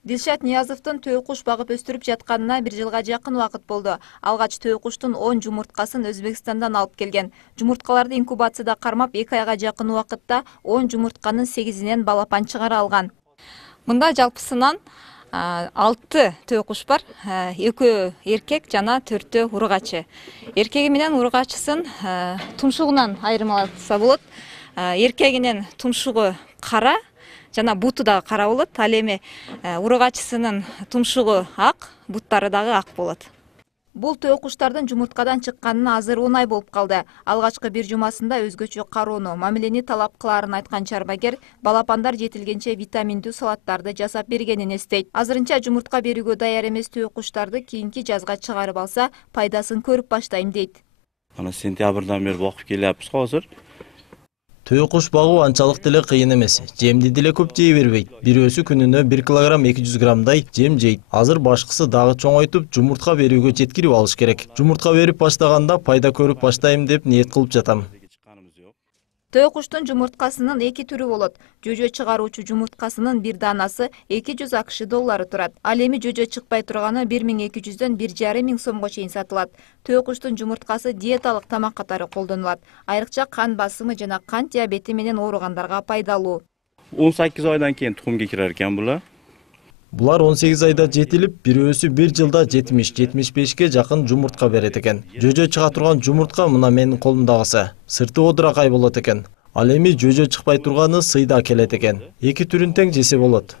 Дилшат Ниязовдун төө куш багып өстүрүп жатканына 1 жылга жакын убакыт болду. Алгач төө куштун 10 жумурткасын Өзбекстандан алып келген. Жумурткаларды инкубацияда кармап 2 айга жакын убакытта 10 жумуртканын 8-инен балапан чыгара алган. Мында жалпысынан 6 төө куш бар. 2 эркек жана 4 ургачы. Эркеги менен ургачысын тумшугунан айырмаласа болот. Эркегинин тумшугу кара, жана буту дагы кара болот. Ал эми ургачысынын тумшугу ак, буттары дагы ак болот. Бул төө куштардын жумурткадан чыкканына азыр 10 ай болуп калды. Алгачкы 1 жумасында өзгөчө кароону, мамилени талап кылаарын айткан чарбагер балапандар жетилгенче витаминдүү салаттарды жасап бергенин эстейт. Азырынча жумуртка берүүгө даяр эмес төө куштарды кийинки жазга чыгарып алса, пайдасын көрүп баштайм дейт. Ана сентябрдан бери бакып келяппыз го азыр. Төө куш багуу анчалык деле кыйын эмес. Жемди деле көп жей бербейт. Бирөөсү күнүнө 1 килограмм 200 граммдай жем жейт. Азыр башкысы дагы чоңойтуп, жумуртка берүүгө жеткирип алыш керек. Жумуртка берип баштаганда пайда көрүп баштайм деп ниет кылып жатам. Төө куштун жумурткасынын 2 түрү болот. Жөжө чыгаруучу жумурткасынын бир данасы 200 АКШ доллары турат. Ал эми жөжө чыкпай турганы 1200дөн 1,5 сомго чейин сатылат. Төө куштун жумурткасы диеталык тамак катары колдонулат. Айрыкча кан басымы жана кант диабети менен ооругандарга пайдалуу. 18 айдан кийин тукумга кирер экен булар. Булар 18 айда жетилип, бирөөсү 1 жылда 70-75ке жакын жумуртка берет экен. Жөжө чыга турган жумуртка мына менин колумдагысы. Сырты одуракай болот экен. Ал эми жөжө чыкпай турганы сыйда келет экен. 2 түрүн тең жесе болот.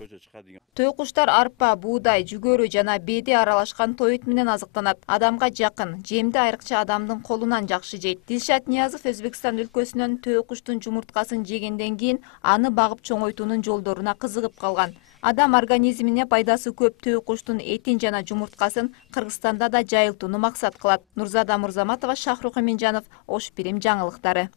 Төө куштар арпа, буудай, жүгөрү жана беди аралашкан тоют менен азыктанат. Адамга жакын, жемди айрыкча адамдын колунан жакшы жейт. Дилшат Ниязов Өзбекстан өлкөсүнөн төө куштун жумурткасын жегенден кийин аны багып чоңойтуунун жолдоруна кызыгып калган. Адам организмине пайдасы көп төө куштун этин жана жумурткасын Кыргызстанда да жайылтууну максат кылат. Нурзада Мурзаматова, Шахрух Эминжанов, Ош Бирим жаңылыктары.